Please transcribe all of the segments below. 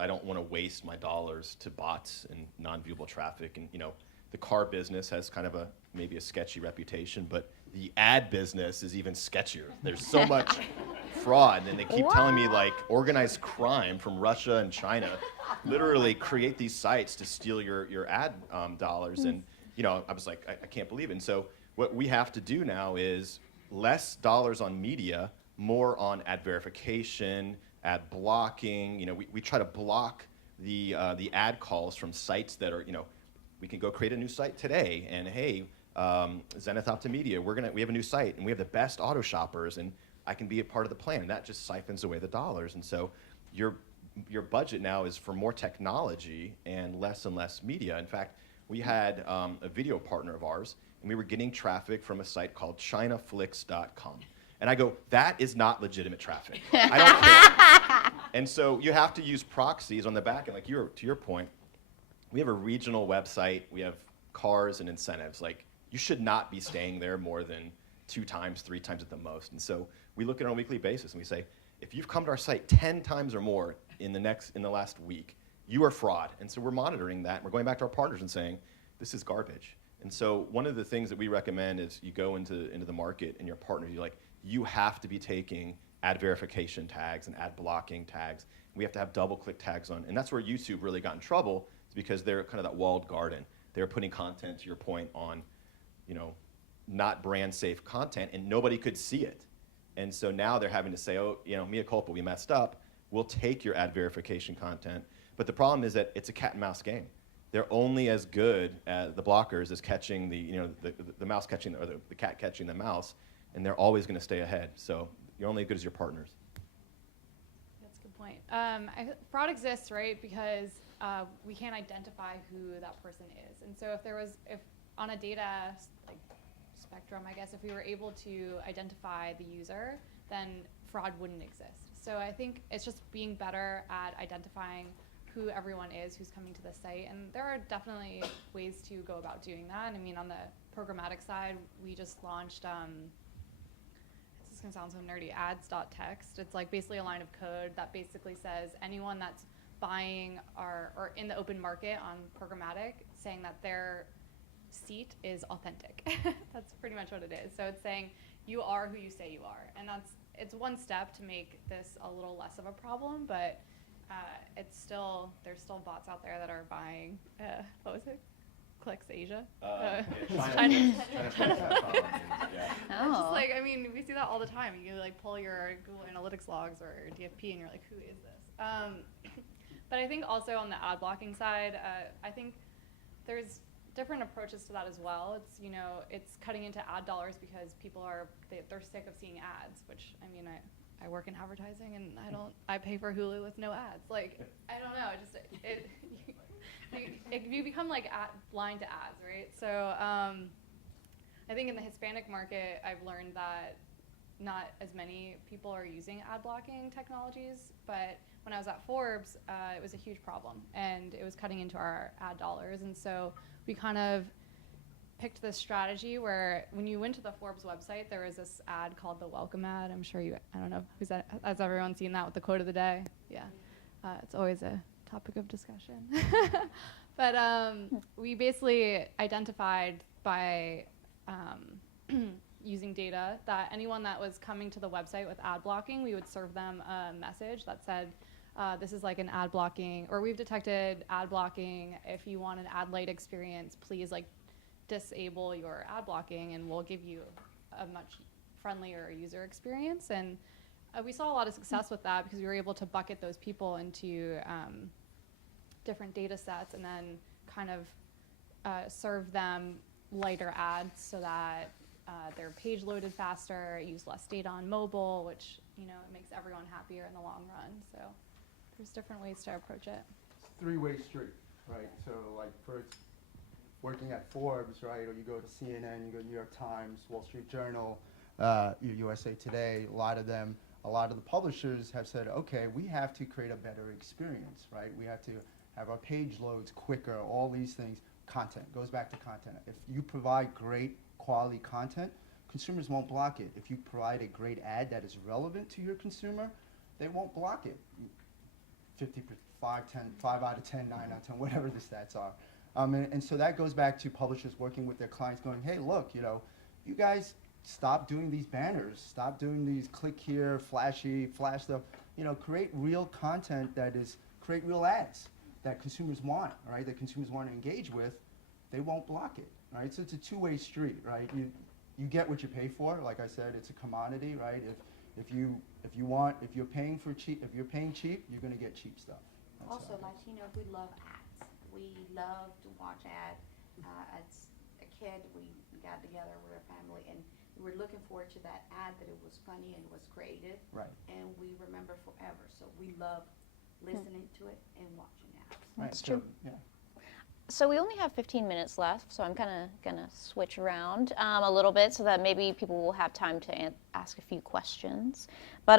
I don't want to waste my dollars to bots and non-viewable traffic. And the car business has kind of maybe a sketchy reputation, but the ad business is even sketchier. There's so much fraud, and they keep telling me like organized crime from Russia and China literally create these sites to steal your ad dollars. And I was like, I can't believe it. And so what we have to do now is less dollars on media, more on ad verification, ad blocking. We try to block the ad calls from sites that are, we can go create a new site today, and hey, Zenith Optimedia, we have a new site, and we have the best auto shoppers, and I can be a part of the plan. And that just siphons away the dollars. And so your budget now is for more technology and less media. In fact, we had a video partner of ours, and we were getting traffic from a site called ChinaFlix.com. And I go, that is not legitimate traffic. I don't care. And so you have to use proxies on the back end. Like to your point, we have a regional website. We have cars and incentives. Like, you should not be staying there more than 2 times, 3 times at the most. And so we look at it on a weekly basis, and we say, if you've come to our site 10 times or more in the last week, you are fraud. And so we're monitoring that. We're going back to our partners and saying, this is garbage. And so one of the things that we recommend is you go into the market, and your partners, you have to be taking ad verification tags and ad blocking tags. We have to have double click tags on. And that's where YouTube really got in trouble, is because they're kind of that walled garden. They're putting content, to your point, on not brand safe content, and nobody could see it. And so now they're having to say, oh, mea culpa, we messed up. We'll take your ad verification content. But the problem is that it's a cat and mouse game. They're only as good as the blockers as catching the mouse catching, or the cat catching the mouse, and they're always going to stay ahead. So you're only as good as your partners. That's a good point. Fraud exists, right, because we can't identify who that person is. And so if on a data spectrum, I guess, if we were able to identify the user, then fraud wouldn't exist. So I think it's just being better at identifying who everyone is who's coming to the site. And there are definitely ways to go about doing that. I mean, on the programmatic side, we just launched, this is gonna sound so nerdy, ads.text. It's like basically a line of code that basically says anyone that's buying or in the open market on programmatic, saying that their seat is authentic. That's pretty much what it is. So it's saying you are who you say you are. And it's one step to make this a little less of a problem, but there's still bots out there that are buying, what was it? Clicks Asia? China. Oh. Just we see that all the time. You pull your Google Analytics logs or DFP, and you're like, who is this? But I think also on the ad blocking side, I think there's different approaches to that as well. It's it's cutting into ad dollars because people they're sick of seeing ads, which I work in advertising, and I pay for Hulu with no ads. I don't know, you become blind to ads, right? So I think in the Hispanic market, I've learned that not as many people are using ad blocking technologies, but when I was at Forbes, it was a huge problem, and it was cutting into our ad dollars. And so we kind of picked this strategy where when you went to the Forbes website, there was this ad called the welcome ad. I'm sure I don't know, has everyone seen that with the quote of the day? Yeah, it's always a topic of discussion. But we basically identified by using data that anyone that was coming to the website with ad blocking, we would serve them a message that said, this is an ad blocking, or we've detected ad blocking. If you want an ad light experience, please disable your ad blocking, and we'll give you a much friendlier user experience. And we saw a lot of success with that because we were able to bucket those people into different data sets, and then kind of serve them lighter ads so that their page loaded faster, used less data on mobile, which it makes everyone happier in the long run. So there's different ways to approach it. It's a three-way street, right? So first, working at Forbes, right, or you go to CNN, you go to New York Times, Wall Street Journal, USA Today, a lot of the publishers have said, okay, we have to create a better experience, right? We have to have our page loads quicker, all these things. Content, goes back to content. If you provide great quality content, consumers won't block it. If you provide a great ad that is relevant to your consumer, they won't block it. 5 out of 10, 9 out of 10, whatever the stats are. And so that goes back to publishers working with their clients going, hey, look, you guys stop doing these banners, stop doing these click here, flash stuff, create real content create real ads that consumers want, right, that consumers want to engage with. They won't block it, right? So it's a two-way street, right? You get what you pay for. Like I said, it's a commodity, right? If you're paying cheap, you're going to get cheap stuff. That's Also, Latinos, we love ads. We love to watch ads. As a kid, we got together with our family, and we were looking forward to that ad, that it was funny and was creative. Right. And we remember forever. So we love listening to it and watching ads. That's right. true. So, yeah. So we only have 15 minutes left, so I'm kind of going to switch around a little bit so that maybe people will have time to ask a few questions. But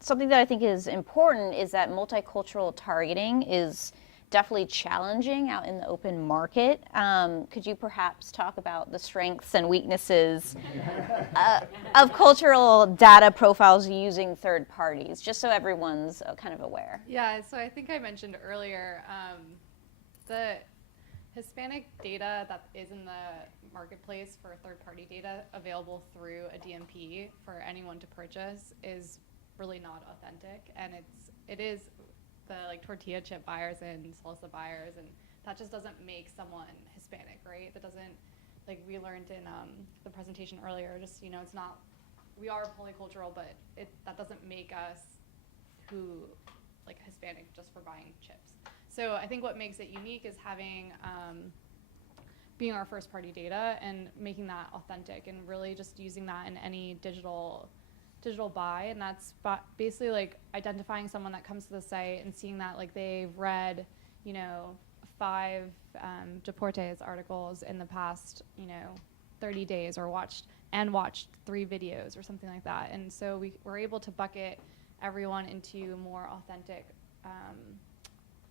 something that I think is important is that multicultural targeting is definitely challenging out in the open market. Could you perhaps talk about the strengths and weaknesses of cultural data profiles using third parties, just so everyone's kind of aware? Yeah, so I think I mentioned earlier, the Hispanic data that is in the marketplace for third-party data available through a DMP for anyone to purchase is really not authentic, and it is the tortilla chip buyers and salsa buyers, and that just doesn't make someone Hispanic, right? That doesn't, we learned in the presentation earlier, just it's not, we are polycultural, but that doesn't make us who Hispanic just for buying chips. So I think what makes it unique is having being our first party data and making that authentic, and really just using that in any digital buy. And that's basically identifying someone that comes to the site and seeing that they've read 5 Deportes articles in the past 30 days, or watched 3 videos or something like that. And so we're able to bucket everyone into more authentic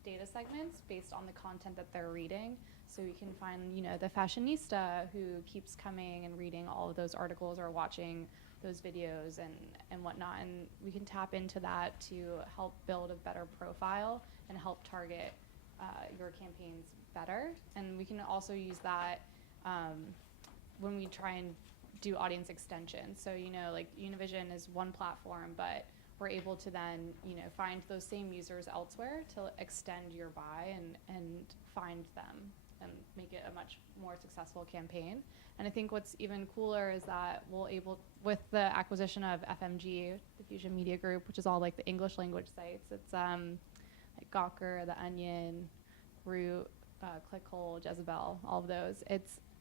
data segments based on the content that they're reading. So we can find, the fashionista who keeps coming and reading all of those articles or watching those videos and whatnot. And we can tap into that to help build a better profile and help target your campaigns better. And we can also use that when we try and do audience extension. So, Univision is one platform, but we're able to then, find those same users elsewhere to extend your buy and find them and make it a much more successful campaign. And I think what's even cooler is that with the acquisition of FMG, the Fusion Media Group, which is all the English language sites, it's Gawker, The Onion, Root, Clickhole, Jezebel, all of those.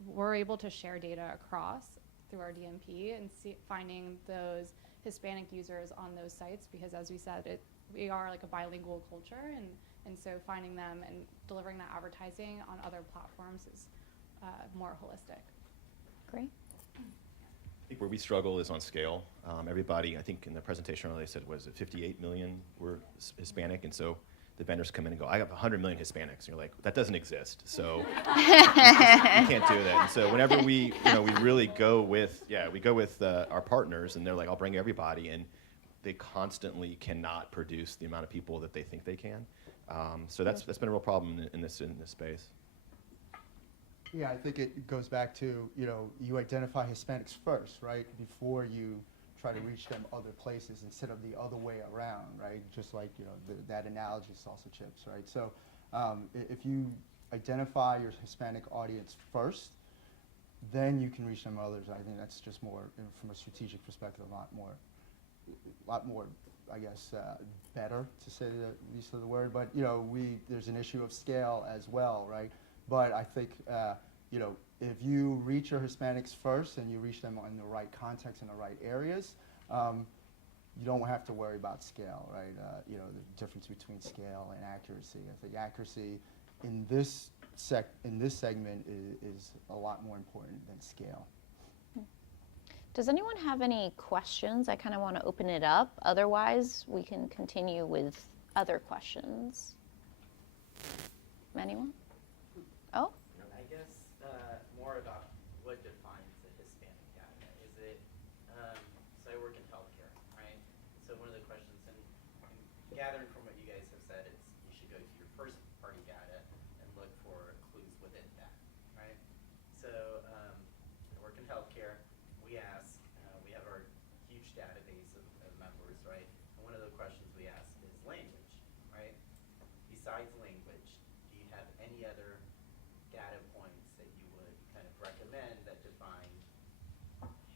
We're able to share data across through our DMP and finding those Hispanic users on those sites, because as we said, we are a bilingual culture, and so finding them and delivering that advertising on other platforms is more holistic. Great. I think where we struggle is on scale. Everybody, I think in the presentation earlier, they said, was it 58 million were Hispanic? And so the vendors come in and go, I have 100 million Hispanics. And you're like, that doesn't exist. So you can't do that. And so whenever we really go with, our partners, and they're like, I'll bring everybody, and they constantly cannot produce the amount of people that they think they can. So that's been a real problem in this space. Yeah, I think it goes back to, you identify Hispanics first, right, before you try to reach them other places instead of the other way around, right? Just like, that analogy, salsa chips, right? So if you identify your Hispanic audience first, then you can reach them others. I think that's just more, from a strategic perspective, a lot more, I guess, better, to say the least of the word. But, there's an issue of scale as well, right? But I think, if you reach your Hispanics first and you reach them in the right context in the right areas, you don't have to worry about scale, right? The difference between scale and accuracy. I think accuracy in this segment is a lot more important than scale. Does anyone have any questions? I kind of want to open it up. Otherwise, we can continue with other questions. Anyone? Oh? I guess more about what defines the Hispanic data. Is it, so I work in healthcare, right? So one of the questions, and gathering from what you guys have said, it's, healthcare, we ask, we have our huge database of members, right? And one of the questions we ask is language, right? Besides language, do you have any other data points that you would kind of recommend that define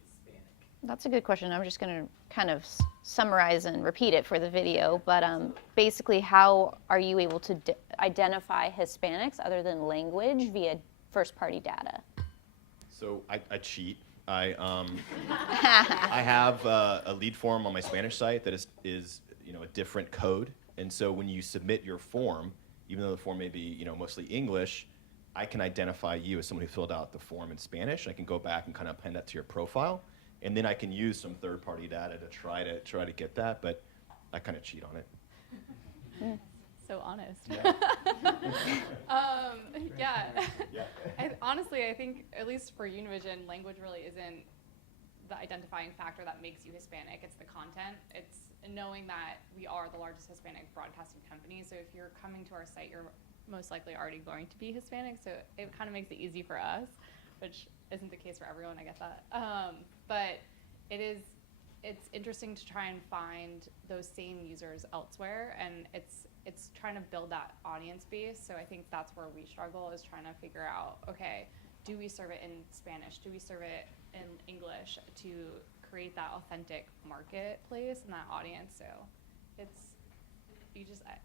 Hispanic? That's a good question. I'm just going to kind of summarize and repeat it for the video. But basically, how are you able to identify Hispanics other than language via first-party data? So I cheat. I have a lead form on my Spanish site that is a different code, and so when you submit your form, even though the form may be mostly English, I can identify you as someone who filled out the form in Spanish. I can go back and kind of append that to your profile, and then I can use some third-party data to try to get that, but I kind of cheat on it. So honest. Yeah. Yeah. Yeah. Honestly, I think, at least for Univision, language really isn't the identifying factor that makes you Hispanic. It's the content. It's knowing that we are the largest Hispanic broadcasting company. So if you're coming to our site, you're most likely already going to be Hispanic. So it kind of makes it easy for us, which isn't the case for everyone. I get that. But it's interesting to try and find those same users elsewhere, and it's trying to build that audience base. So I think that's where we struggle, is trying to figure out, okay, do we serve it in Spanish? Do we serve it in English to create that authentic marketplace and that audience? So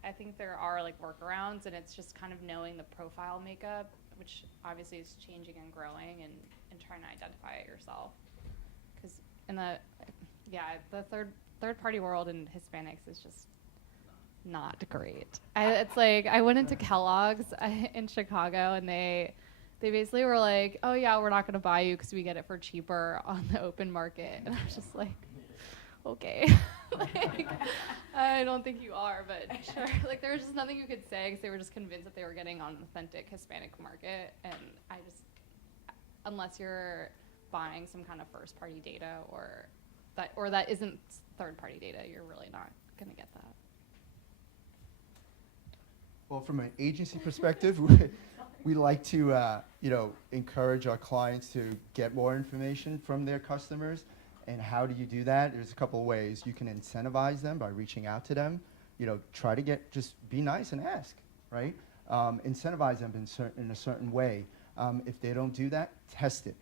I think there are like workarounds, and it's just kind of knowing the profile makeup, which obviously is changing and growing, and trying to identify it yourself. Because in the third party world in Hispanics is just not great. It's like I went into Kellogg's in Chicago, and they basically were like, "Oh yeah, we're not going to buy you because we get it for cheaper on the open market." And I was just like, "Okay, like, I don't think you are, but sure." Like there was just nothing you could say because they were just convinced that they were getting on an authentic Hispanic market, and unless you're buying some kind of first party data or that isn't third party data, you're really not going to get that. Well, from an agency perspective, we like to encourage our clients to get more information from their customers. And how do you do that? There's a couple of ways. You can incentivize them by reaching out to them. Try to just be nice and ask, right? Incentivize them in a certain way. If they don't do that, test it,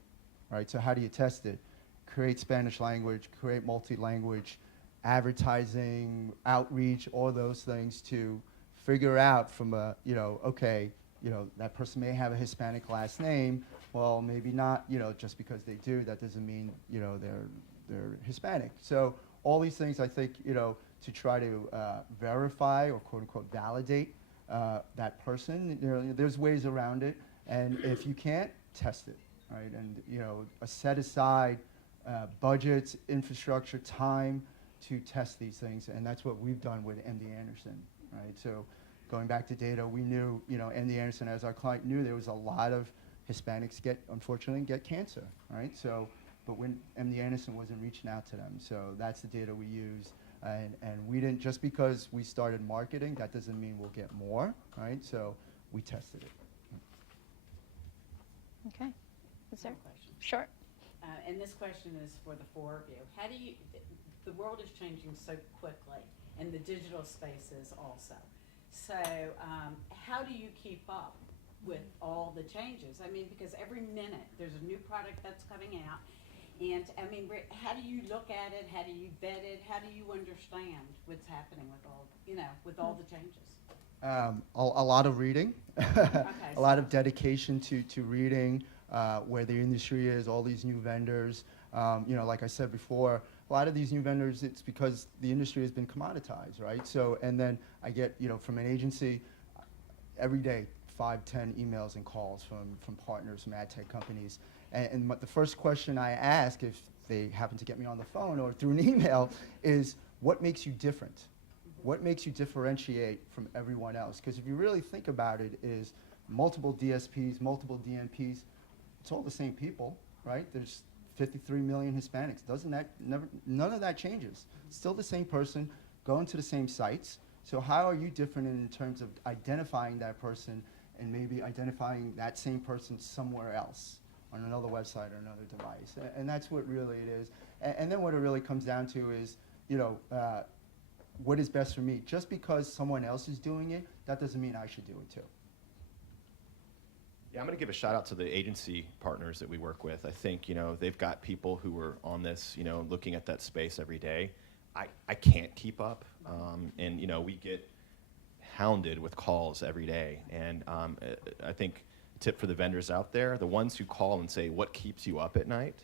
right? So how do you test it? Create Spanish language, create multi-language, advertising, outreach, all those things to figure out from that person may have a Hispanic last name. Well, maybe not, just because they do, that doesn't mean, they're Hispanic. So all these things, I think, to try to verify or quote unquote validate that person, there's ways around it. And if you can't, test it, right? And, set aside budgets, infrastructure, time to test these things. And that's what we've done with MD Anderson, right? So going back to data, we knew, MD Anderson as our client knew there was a lot of Hispanics unfortunately get cancer, right? So, but when MD Anderson wasn't reaching out to them. So that's the data we use. And we didn't, just because we started marketing, that doesn't mean we'll get more, right? So we tested it. Okay. Is there? Question. Sure. And this question is for the four of you. How do you, the world is changing so quickly, and the digital space is also. So how do you keep up with all the changes? I mean, because every minute there's a new product that's coming out. And I mean, how do you look at it? How do you vet it? How do you understand what's happening with all the changes? A lot of reading, Okay, a lot of dedication to reading where the industry is, all these new vendors. Like I said before, a lot of these new vendors, it's because the industry has been commoditized, right? So, and then I get, from an agency, every day, 5-10 emails and calls from partners, from ad tech companies. And the first question I ask, if they happen to get me on the phone or through an email, is what makes you different? What makes you differentiate from everyone else? Because if you really think about it, is multiple DSPs, multiple DMPs, it's all the same people, right? There's 53 million Hispanics. None of that changes. Still the same person, going to the same sites. So how are you different in terms of identifying that person and maybe identifying that same person somewhere else, on another website or another device. And that's what really it is. And then what it really comes down to is, what is best for me? Just because someone else is doing it, that doesn't mean I should do it too. Yeah, I'm going to give a shout out to the agency partners that we work with. I think, they've got people who are on this, looking at that space every day. I can't keep up. And, we get hounded with calls every day. And I think a tip for the vendors out there, the ones who call and say, what keeps you up at night?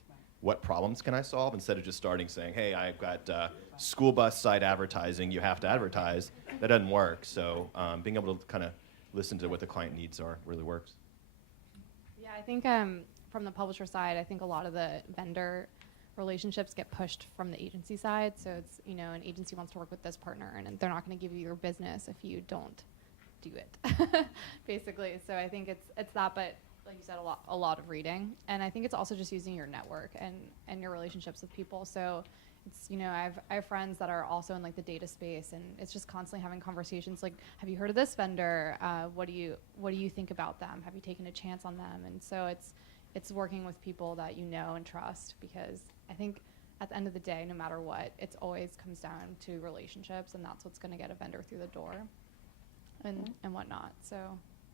What problems can I solve? Instead of just starting saying, hey, I've got school bus site advertising, you have to advertise. That doesn't work. So being able to kind of listen to what the client needs are really works. Yeah, I think from the publisher side, I think a lot of the vendor relationships get pushed from the agency side. So it's, an agency wants to work with this partner, and they're not going to give you your business if you don't do it, basically. So I think it's that, but like you said, a lot of reading. And I think it's also just using your network and your relationships with people. So it's, I have friends that are also in like the data space, and it's just constantly having conversations like, have you heard of this vendor? What do you think about them? Have you taken a chance on them? And so it's working with people that you know and trust, because I think at the end of the day, no matter what, it's always comes down to relationships, and that's what's going to get a vendor through the door and whatnot. So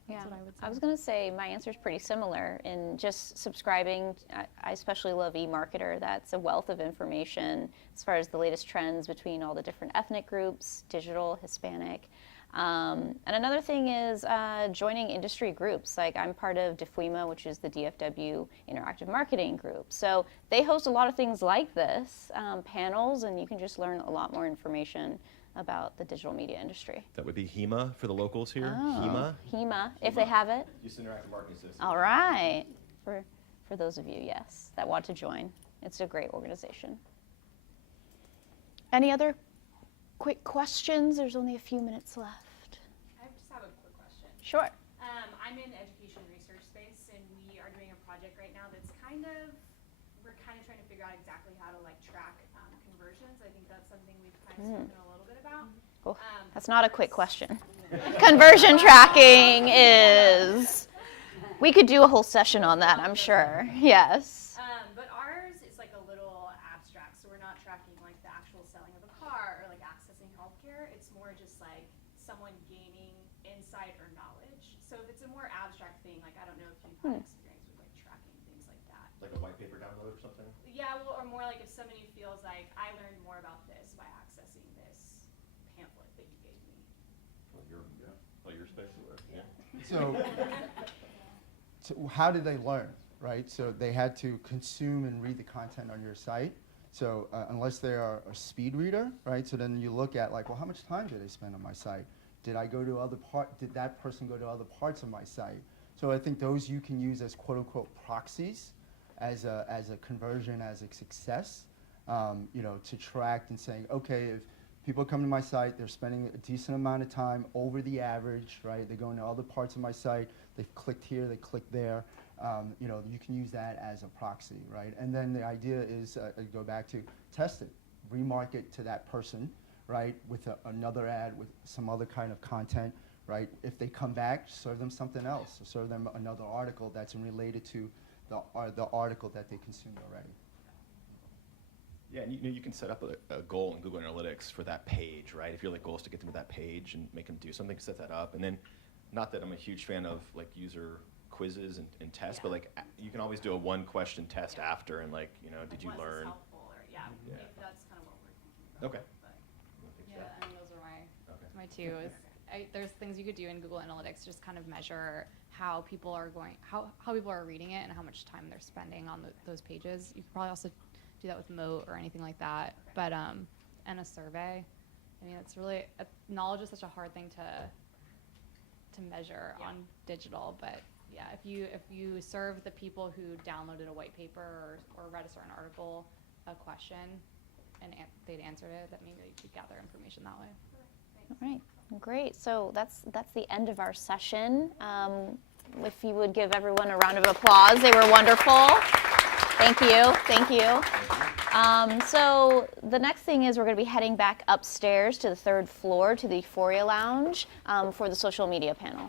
that's what I would say. I was going to say my answer is pretty similar in just subscribing. I especially love eMarketer. That's a wealth of information as far as the latest trends between all the different ethnic groups, digital, Hispanic. And another thing is joining industry groups. Like I'm part of DFWMA, which is the DFW Interactive Marketing Group. So they host a lot of things like this, panels, and you can just learn a lot more information about the digital media industry. That would be HEMA for the locals here. Oh, HEMA. HEMA, if they have it. Houston Interactive Marketing System. All right. For those of you, yes, that want to join. It's a great organization. Any other quick questions? There's only a few minutes left. I just have a quick question. Sure. I'm in education research space, and we are doing a project right now that's we're kind of trying to figure out exactly how to track conversions. I think that's something we've kind of spoken a little bit about. Oh, that's not a quick question. Conversion tracking is, we could do a whole session on that, I'm sure. Yes. But ours is a little abstract, so we're not tracking the actual selling of a car or accessing healthcare. It's more just someone gaining insight or knowledge. So if it's a more abstract thing, I don't know if you've had experience with tracking things like that. Like a white paper download or something? Yeah, well, or more if somebody feels I learned more about this by accessing this pamphlet that you gave me. Well, your space to work, yeah. So how did they learn, right? So they had to consume and read the content on your site. So unless they are a speed reader, right? So then you look at how much time did they spend on my site? Did that person go to other parts of my site? So I think those you can use as quote unquote proxies as a conversion, as a success, to track and saying, okay, if people come to my site, they're spending a decent amount of time over the average, right? They're going to other parts of my site, they've clicked here, they clicked there. You can use that as a proxy, right? And then the idea is, go back to test it, remarket to that person, right? With another ad, with some other kind of content, right? If they come back, serve them something else, or serve them another article that's related to the article that they consumed already. Yeah, and you can set up a goal in Google Analytics for that page, right? If your goal is to get them to that page and make them do something, set that up. And then, not that I'm a huge fan of user quizzes and tests, but you can always do a one-question test after, and did you learn? Helpful, or maybe that's kind of what we're thinking about. Okay. Yeah, I mean, those are my two. There's things you could do in Google Analytics, just kind of measure how people are how people are reading it and how much time they're spending on those pages. You could probably also do that with Moat or anything like that. But and a survey. I mean, it's really knowledge is such a hard thing to measure on digital. But yeah, if you serve the people who downloaded a white paper or read a certain article a question and they'd answered it, that maybe you could gather information that way. All right, great. So that's the end of our session. If you would give everyone a round of applause, they were wonderful. Thank you, thank you. So the next thing is we're going to be heading back upstairs to the 3rd floor to the Euphoria Lounge for the social media panel.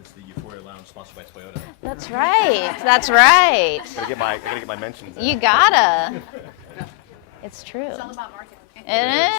It's the Euphoria Lounge, sponsored by Toyota. That's right. That's right. I gotta get my mentions in. You gotta. It's true. It's all about marketing. It is.